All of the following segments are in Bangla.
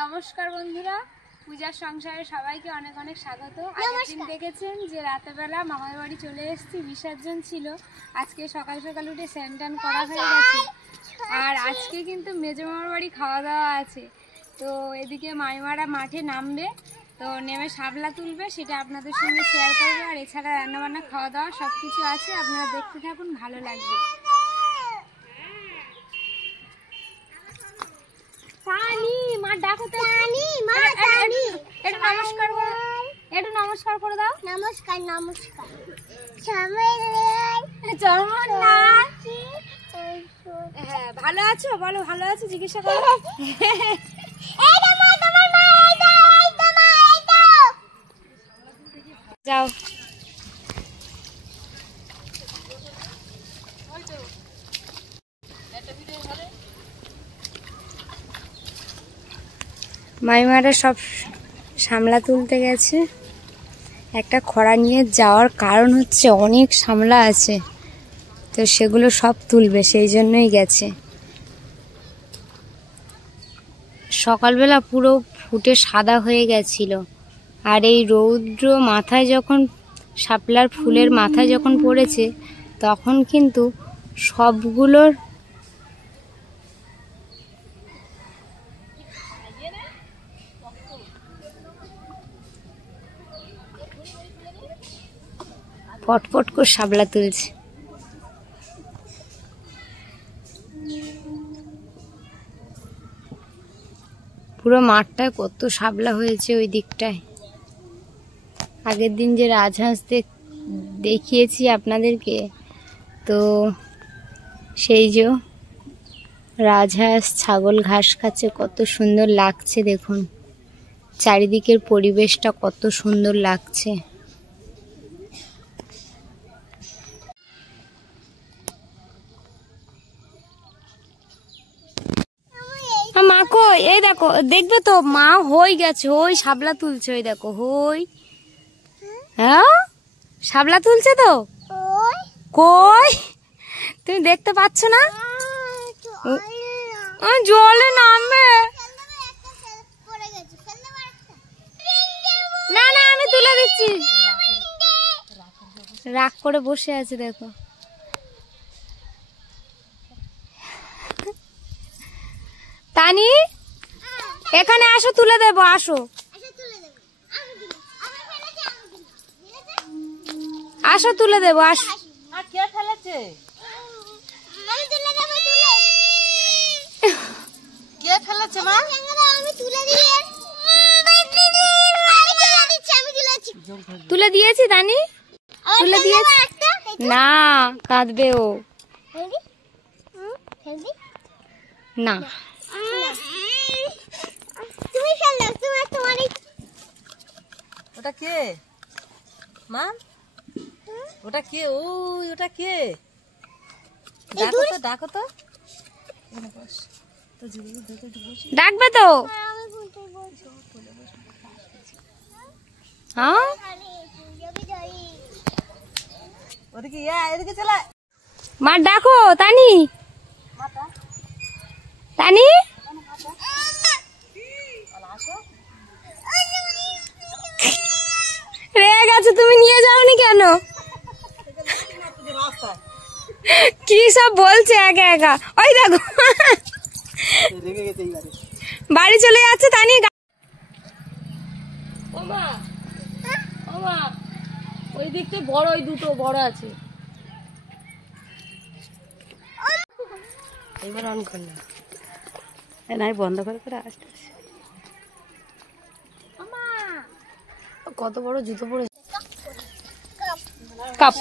নমস্কার বন্ধুরা, পূজার সংসারে সবাইকে অনেক অনেক স্বাগত। আগের দিন দেখেছেন যে রাতেবেলা মামার বাড়ি চলে এসেছি, বিসর্জন ছিল। আজকে সকাল সকাল উঠে স্নান টান করা হয়ে গেছে, আর আজকে কিন্তু মেজো মামার বাড়ি খাওয়া দাওয়া আছে। তো এদিকে মামিমারা মাঠে নামবে, তো নেমে শাপলা তুলবে, সেটা আপনাদের সঙ্গে শেয়ার করবো। আর এছাড়া রান্নাবান্না খাওয়া দাওয়া সব কিছু আছে, আপনারা দেখতে থাকুন, ভালো লাগবে। নমস্কার করে দাও। নমস্কার নমস্কার। হ্যাঁ, ভালো আছো? বলো ভালো আছো, জিজ্ঞাসা করো। যাও। মাইমারা সব সামলা তুলতে গেছে। একটা খরা নিয়ে যাওয়ার কারণ হচ্ছে অনেক সামলা আছে, তো সেগুলো সব তুলবে, সেই জন্যই গেছে। সকালবেলা পুরো ফুটে সাদা হয়ে গেছিল, আর এই রৌদ্র মাথায় যখন শাপলার ফুলের মাথায় যখন পড়েছে, তখন কিন্তু সবগুলোর পটপট করে শাপলা তুলছে। পুরো মাঠটায় কত শাপলা হয়েছে ওই দিকটায়। আগের দিন যে রাজহাঁস দেখিয়েছি আপনাদেরকে, তো সেই যে রাজহাঁস ছাগল ঘাস খাচ্ছে, কত সুন্দর লাগছে দেখুন। চারিদিকের পরিবেশটা কত সুন্দর লাগছে। মা কই? এই দেখো, দেখবে তো মা হয়ে গেছে, ওই শাপলা তুলছে, ওই দেখো হই। হ্যাঁ, শাপলা তুলছে তো। কই তুমি দেখতে পাচ্ছ না? জলে নামবে না, না আমি তুলে দিচ্ছি। রাগ করে বসে আছে দেখো। তানি, এখানে আসো, তুলে দেবো, আসো আসো, তুলে দেবো, আসো। কে ফেলেছে? কে ফেলেছে মা? আমি তুলে দিয়ে তুলে দিয়েছি তানি, তুলে দিয়েছি। না, কাঁদবে ও। না, তুমি ফেলো, তোমার ওটা কে মা? ওটা কে? ওই ওটা কে? ডাকো তো, ডাকো তো। ডাকবে তো। হ্যাঁ, ওদিকে এদিকে চলে মা ডাকো তানি। তানি, রেগে গেছে, তুমি নিয়ে যাওনি কেন? কি সব বলছে একা একা। ওই দেখো বাড়ি চলে যাচ্ছে তানি। ওই দিকটা বড়, ওই দুটো বড় আছে। এবার অন করলাম, নাই বন্ধ করে করে আসতে। কত বড় জুতো পরে কাপ।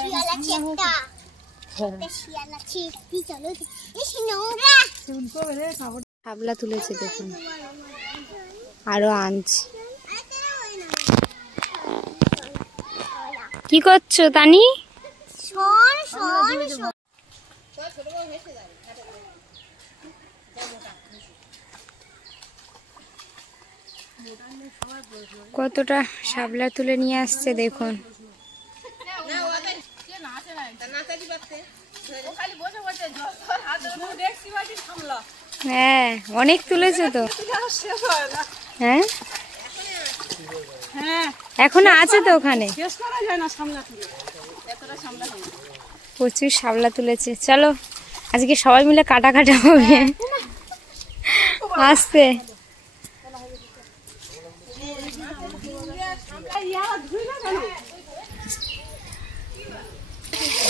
শাপলা তুলেছে দেখুন, আরো আনছে। কি করছো তানি? কতটা শাপলা তুলে নিয়ে আসছে দেখুন। হ্যাঁ অনেক তুলেছে তো। হ্যাঁ এখনো আছে তো ওখানে, প্রচুর শাপলা তুলেছে। চলো আজকে সবাই মিলে কাটা কাটা হবে আসতে।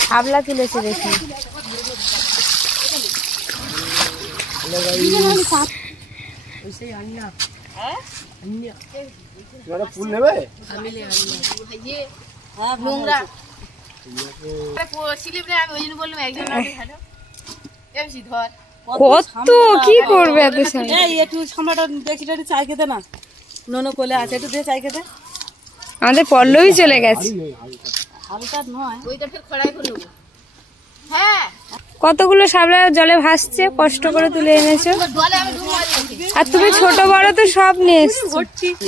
শাপলা তুলেছে দেখি। ফুল নেবে? কত কি করবে এত সময়? একটু সামলাটা দেখি চাই খেতে না, ননো কোলে আছে, একটু দিয়ে চাই খেতে। আমাদের পল্লবী চলে গেছে। হালকা নয়, কতগুলো শাপলা জলে ভাসছে, কষ্ট করে তুলে এনেছো। আর তুমি ছোট বড় তো সব নিয়ে এসছো।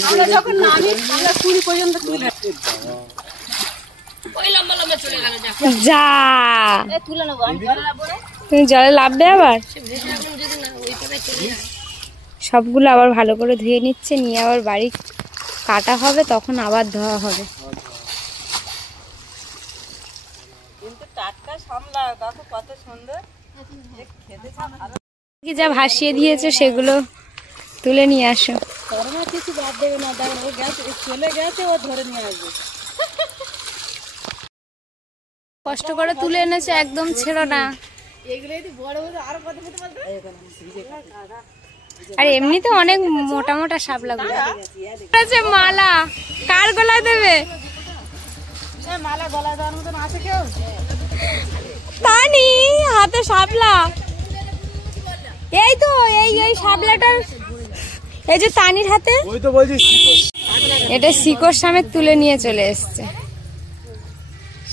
আমরা যখন নামি আমরা 20 পর্যন্ত তুলে যা তুমি জলে লাভবে আবার। সবগুলো আবার ভালো করে ধুয়ে নিচ্ছে, নিয়ে আবার বাড়ি কাটা হবে, তখন আবার ধোয়া হবে। কিন্তু টাটকা সামলা দেখো কত সুন্দর খেতে, যা ভাসিয়ে দিয়েছে সেগুলো তুলে নিয়ে আসো। করোনা কিছু বাদ দেবে না, দেখো ও গেছে, চলে গেছে, ও ধরে নিয়ে আসবে। কষ্ট করে তুলে এনেছে, একদম ছেড়ো না। আর এমনিতে অনেক মোটা মোটা শাপলা গুলো আছে। মালা কার গলায় দেবে? মালা গলায় দেওয়ার মতন আছে কেউ? তানি হাতে শাপলা, এই তো এই শাপলাটা এই যে তানির হাতে, ওই তো বলছি এটা শিকড় সমেত তুলে নিয়ে চলে এসছে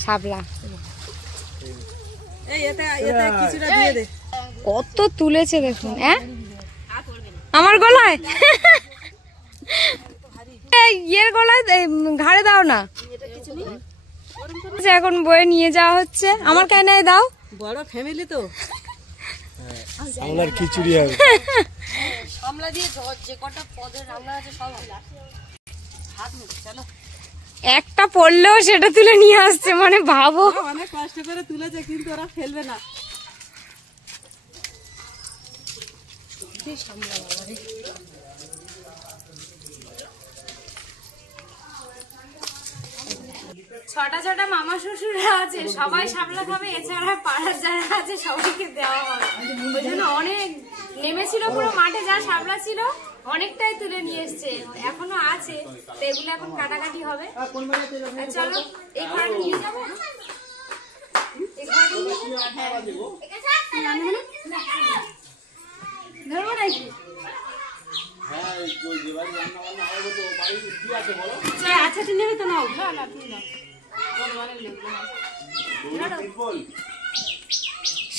শাপলা। এই এতে কিছুটা দিয়ে দে। কত তুলেছে দেখুন। আমার গলায় ইয়ের গলায় ঘাড়ে দাও না, এখন বয়ে নিয়ে যাওয়া হচ্ছে। আমার কেন দাও, বড় ফ্যামিলি তো, সামলার খিচুড়ি হবে। সামলা দিয়ে যে কটা পদের রান্না আছে সব হাত মুখ। চলো একটা পড়লেও সেটা তুলে নিয়ে আসছে, মানে ভাবো। অনেক কষ্ট করে তুলেছে, কিন্তু ওরা ফেলবে না। ছটা ছটা মামা শ্বশুররা আছে, সবাই শাপলা খাবে, এছাড়া পাড়ার যারা আছে সবাইকে দেওয়া হবে। ওই জন্য অনেক নেমেছিল, পুরো মাঠে যা শাপলা ছিল অনেকটাই তুলে নিয়ে এসছে, এখনো আছে। তো এগুলো এখন কাটাকাটি হবে। চলো এই ঘরে নিয়ে যাবো, ধরবো নাকি? আচ্ছা ঠিক নেবে তো নাও।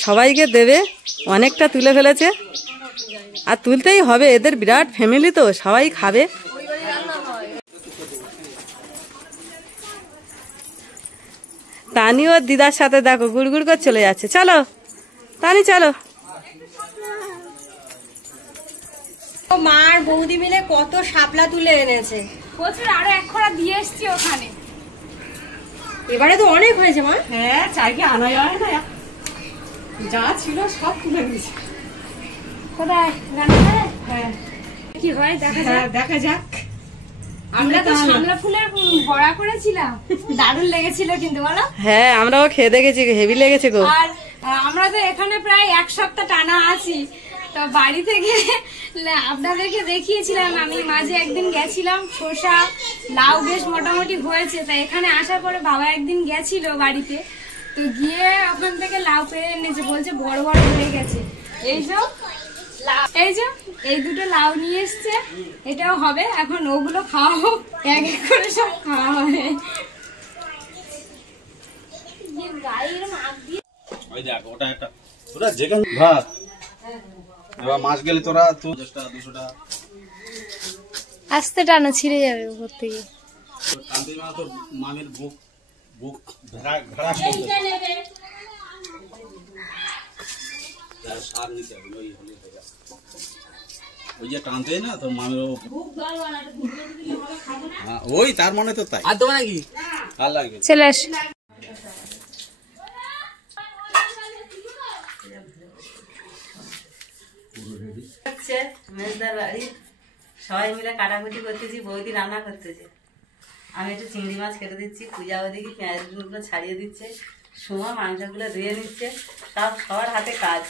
সবাইকে দেবে, অনেকটা তুলে ফেলেছে, আর তুলতেই হবে, এদের বিরাট ফ্যামিলি তো, সবাই খাবে। তানি ওর দিদার সাথে দেখো গুড়গুড় করে চলে যাচ্ছে। চলো তানি চলো। মার বৌদি মিলে কত শাপলা তুলে এনেছে, প্রচুর, আরো এক খোড়া দিয়ে এসছি ওখানে। এবারে তো অনেক হয়েছে মা। হ্যাঁ চাইকে আনা যায় না, যা ছিল সব তুলে নিয়েছে। কোথায় রান্না? হ্যাঁ কি হয় দেখা যাক। দেখা যাক। আমরা তো শাপলা ফুলের বড়া করেছিলাম, দারুণ লেগেছিল কিন্তু বলো। হ্যাঁ আমরাও খেয়ে দেখেছি, হেভি লেগেছে গো। আর আমরা তো এখানে প্রায় এক সপ্তাহ টানা আছি, তো বাড়ি থেকে আপনাদেরকে দেখিয়েছিলাম। আমি মাঝে একদিন গেছিলাম, শসা লাউ বেশ মোটামুটি হয়েছে। তা এখানে আসার পরে বাবা একদিন গেছিল বাড়িতে, তো গিয়ে ওখান থেকে লাউ পেয়ে এনেছে, বলছে বড় বড় হয়ে গেছে। এই দুটো লাউ নিয়ে এসছে, এটাও হবে। এখন ওগুলো খাওয়া হোক, এক এক করে সব খাওয়া হবে। ভাত এবার মাছ গেলে তোরা 200 আস্তে টানো, ছিঁড়ে যাবে উপর থেকে। টানতে না তোর মামের বুক বুক ভেড়া করবে। সার নিতে হবে, ওই হলে ওই যে টানতে না তোর মামির ওই তার মনে তো তাই আর দেবো নাকি? আর লাগবে চলে আস। হচ্ছে মেজদার বাড়ি সবাই মিলে কাটাকুটি করতেছি, বৌদি রান্না করতেছে। আমি একটু চিংড়ি মাছ কেটে দিচ্ছি, পূজা ওদিকে পেঁয়াজগুলো ছাড়িয়ে দিচ্ছে, সুমা মাংসগুলো ধুয়ে নিচ্ছে। তাও সবার হাতে কাজ,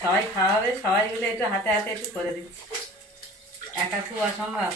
সবাই খাওয়াবে, সবাই মিলে একটু হাতে হাতে একটু করে দিচ্ছি, একা খুব অসম্ভব।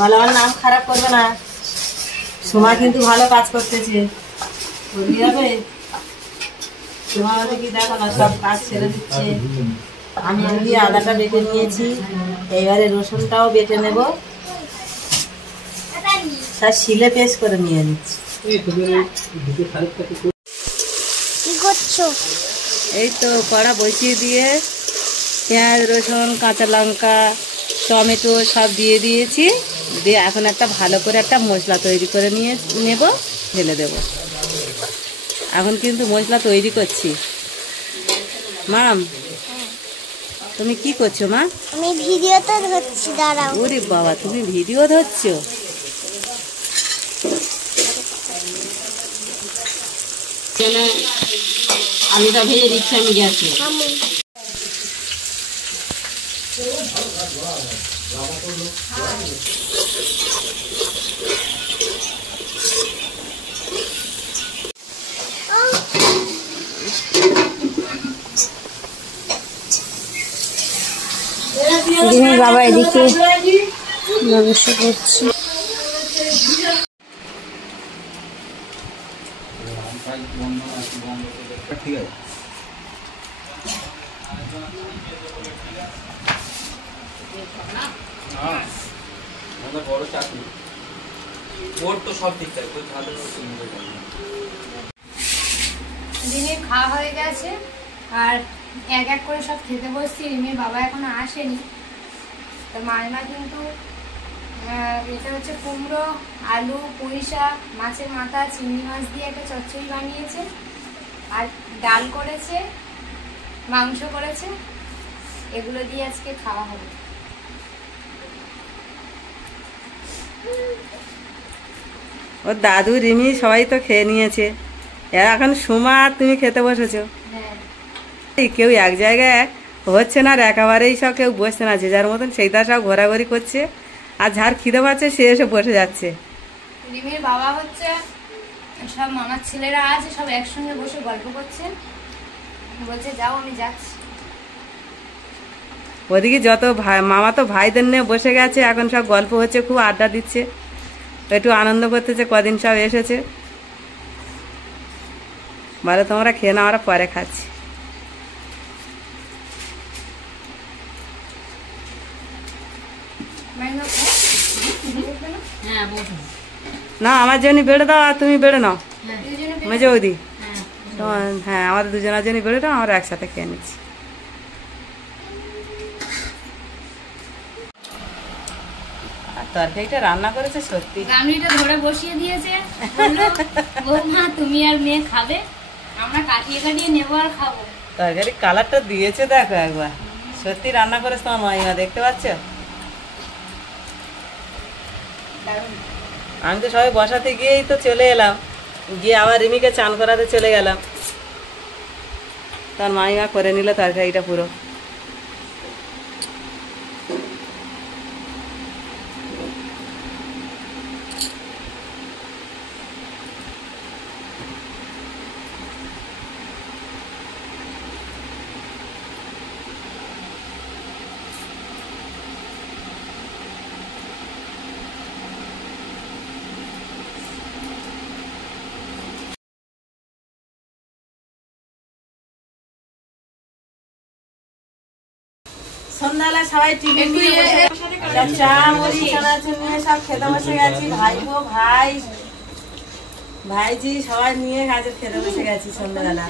ভালো আমার নাম খারাপ করবে না, সোমা কিন্তু ভালো কাজ করতেছে, বুঝলি হবে। সোমা কি দেখো না, সব কাজ ছেড়ে দিচ্ছে। আমি এদিকে আদাটা বেটে নিয়েছি, এইবারে রসুনটাও বেটে নেব, তার শিলে পেস্ট করে নিয়ে নিচ্ছি। কি করছো? এই তো কড়া বসিয়ে দিয়ে পেঁয়াজ, রসুন, কাঁচা লঙ্কা, টমেটো সব দিয়ে দিয়েছি, দিয়ে এখন একটা ভালো করে একটা মশলা তৈরি করে নিয়ে নেব, ঢেলে দেব। এখন কিন্তু মশলা তৈরি করছি। মাম, তুমি কি করছো মা? আমি ভিডিওতে ধরছি, দাঁড়াও। ওরে বাবা, তুমি ভিডিও ধরছো? আলুটা ভেজে দিচ্ছি আমি গ্যাসে। দিনের বাবা এদিকে মাংস করছে। ঠিক আছে বড় চাকরি ওর তো সব ঠিকঠাক, ওই খাওয়া দিনে খাওয়া হয়ে গেছে আর এক এক করে সব খেতে বসছি। রিমির বাবা এখনো আসেনি, তো মাইমা কিন্তু এটা হচ্ছে কুমড়ো, আলু, পুঁই শাক, মাছের মাথা, চিংড়ি মাছ দিয়ে একটা চচ্চড়ি বানিয়েছে, আর ডাল করেছে, মাংস করেছে। এগুলো দিয়ে আজকে খাওয়া হবে। ওর দাদু, রিমি সবাই তো খেয়ে নিয়েছে, এখন সুমা আর তুমি খেতে বসেছো। হ্যাঁ, কেউ এক জায়গায় হচ্ছে না, আর একেবারেই সব কেউ বসছে না, যে যার মতন সেইটা সব ঘোরাঘুরি করছে, আর যার খিদে পাচ্ছে সে এসে বসে যাচ্ছে। রিমির বাবা হচ্ছে সব মামার ছেলেরা আছে, সব একসঙ্গে বসে গল্প করছে, বলছে যাও আমি যাচ্ছি। ওদিকে যত ভাই, মামা তো ভাইদের নিয়ে বসে গেছে, এখন সব গল্প হচ্ছে, খুব আড্ডা দিচ্ছে, একটু আনন্দ করতেছে, কদিন সব এসেছে। বলে তোমরা খেয়ে না, আমরা পরে খাচ্ছি। না, আমার জন্য বেড়ে দাও, আর তুমি বেড়ে নাও, মেজে বৌদি। হ্যাঁ, আমাদের দুজনের জন্য বেড়ে দাও, আমরা একসাথে খেয়ে নিচ্ছি। আর তরকারিটা রান্না করেছে সত্যি, গামলিটা ধরে বসিয়ে দিয়েছে, বললো বৌমা তুমি আর মেয়ে খাবে, আমরা কাটিয়ে কাটিয়ে নেবো আর খাবো। তরকারি কালারটা দিয়েছে দেখো একবার, সত্যি রান্না করেছে তোমার মাইমা, দেখতে পাচ্ছ? আমি তো সবাই বসাতে গিয়েই তো চলে এলাম, গিয়ে আবার রিমিকে চান করাতে চলে গেলাম, তার মাইমা করে নিল তরকারিটা পুরো। সন্ধ্যাবেলা সবাই টিফিন নিয়ে চা মুড়ি চানাচুর নিয়ে সব খেতে বসে গেছি। ভাইপো ভাই ভাইজি সবাই নিয়ে কাজে খেতে বসে গেছি সন্ধ্যাবেলা।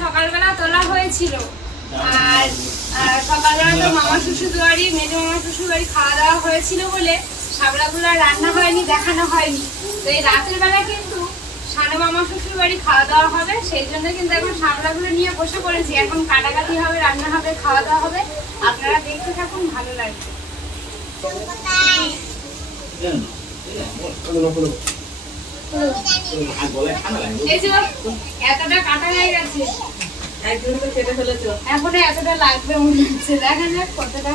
সকালবেলা তোলা হয়েছিল আর সকালবেলা তো মামা শ্বশুর বাড়ি মেজো মামা শ্বশুর বাড়ি খাওয়া দাওয়া হয়েছিল বলে সাবড়াগুলো রান্না হয়নি, দেখানো হয়নি। তো এই রাতের বেলা কিন্তু সানো মামা শ্বশুর বাড়ি খাওয়া দাওয়া হবে, সেই জন্য কিন্তু এখন সাবড়াগুলো নিয়ে বসে পড়েছি। এখন কাটাকাটি হবে, রান্না হবে, খাওয়া দাওয়া হবে। আপনারা দেখতে থাকুন, ভালো লাগবে। এই যে এতটা কাটা হয়ে গেছে, একদিন তো কেটে ফেলেছো, এখনো এতটা লাগবে মনে হচ্ছে। দেখা যাক কতটা।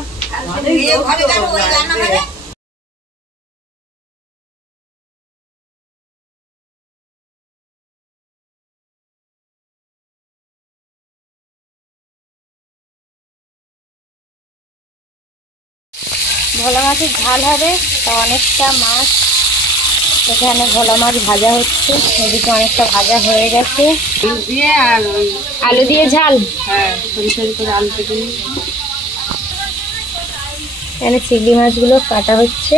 ভোলা মাছের ঝাল হবে, তো অনেকটা মাছ এখানে ভোলা মাছ ভাজা হচ্ছে, এদিকে অনেকটা ভাজা হয়ে গেছে। দিয়ে আর আলু দিয়ে ঝাল, হ্যাঁ সরি করে আলু কেটে নিই। এখানে চিংড়ি মাছগুলো কাটা হচ্ছে,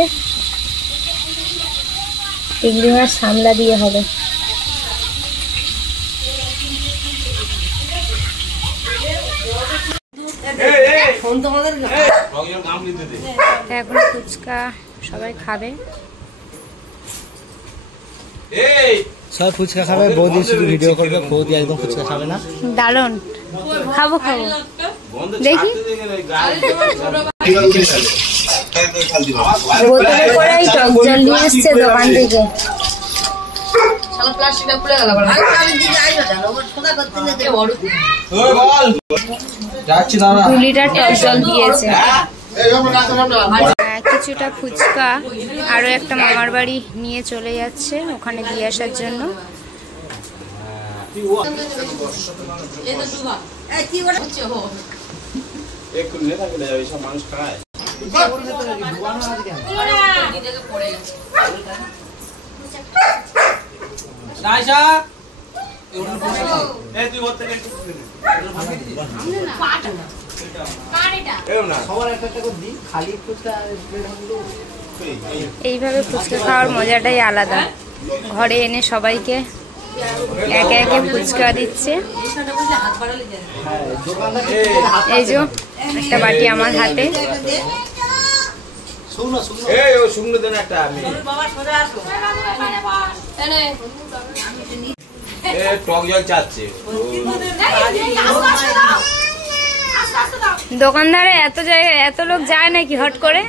চিংড়ি মাছ সামলা দিয়ে হবে। এখন ফুচকা সবাই খাবে, সব ফুচকা খাবে, বৌদি শুধু ভিডিও করবে, বৌদি একদম ফুচকা খাবে না। দারুন, খাবো খাবো। দেখি বোতলে করেই টক জল নিয়ে এসছে দোকান থেকে। 2 লিটার টক জল দিয়েছে। কিছুটা ফুচকা আরো একটা মামার বাড়ি নিয়ে চলে যাচ্ছে, ওখানে দিয়ে আসার জন্য। এইভাবে ফুচকা খাওয়ার মজাটাই আলাদা। ঘরে এনে সবাইকে একে একে ফুচকা দিচ্ছে। এই যে একটা বাটি আমার হাতে, টক জল চাচ্ছে। দোকানদারে এত জায়গায় এত লোক যায় নাকি হট করে?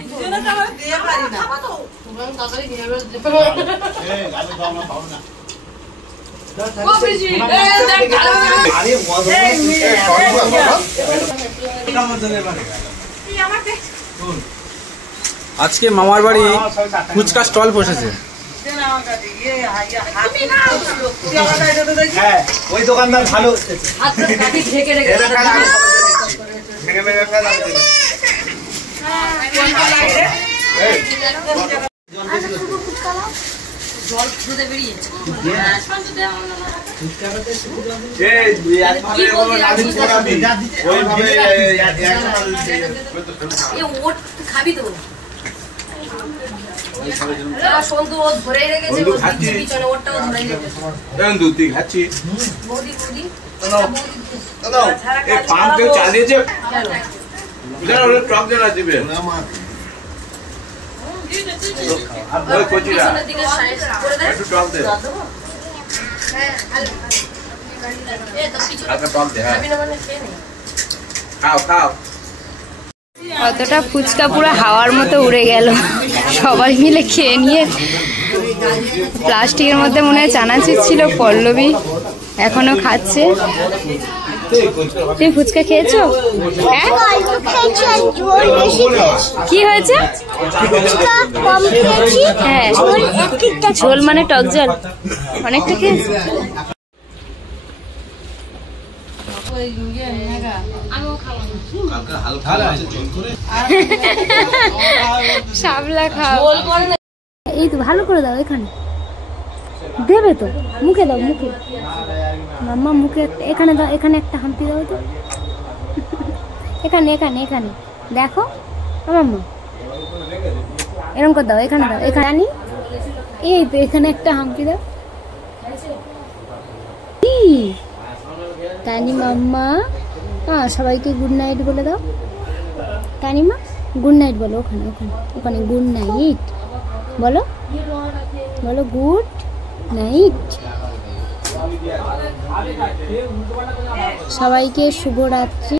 আজকে মামার বাড়ি ফুচকা স্টল বসেছে। ওই দোকানদার ভালো খাবি তো ধরে রেখেছে, খাচ্ছি চালিয়েছে টক জল দিবে। কতটা ফুচকা পুরো হাওয়ার মতো উড়ে গেল, সবাই মিলে খেয়ে নিয়ে। প্লাস্টিকের মধ্যে মনে হয় চানাচুর ছিল, পল্লবী এখনো খাচ্ছে। তুমি ফুচকা খেয়েছো? হ্যাঁ, কি হয়েছে? হ্যাঁ, ঝোল মানে টক জল অনেকটা খেয়েছি। শাপলা খাও, এই তো ভালো করে দাও, এখানে দেবে তো, মুখে দাও, মুখে মাম্মা, মুখে এখানে দাও, এখানে একটা হাম্পি দাও তো, এখানে এখানে এখানে দেখো মাম্মা, এরকম করে দাও, এখানে দাও, এখানে, এই তো এখানে একটা হাম্পি দাও। তানি মাম্মা, হ্যাঁ সবাইকে গুড নাইট বলে দাও। তানি মা গুড নাইট বলো, ওখানে ওখানে ওখানে গুড নাইট বলো, বলো গুড নাইট। সবাইকে শুভরাত্রি।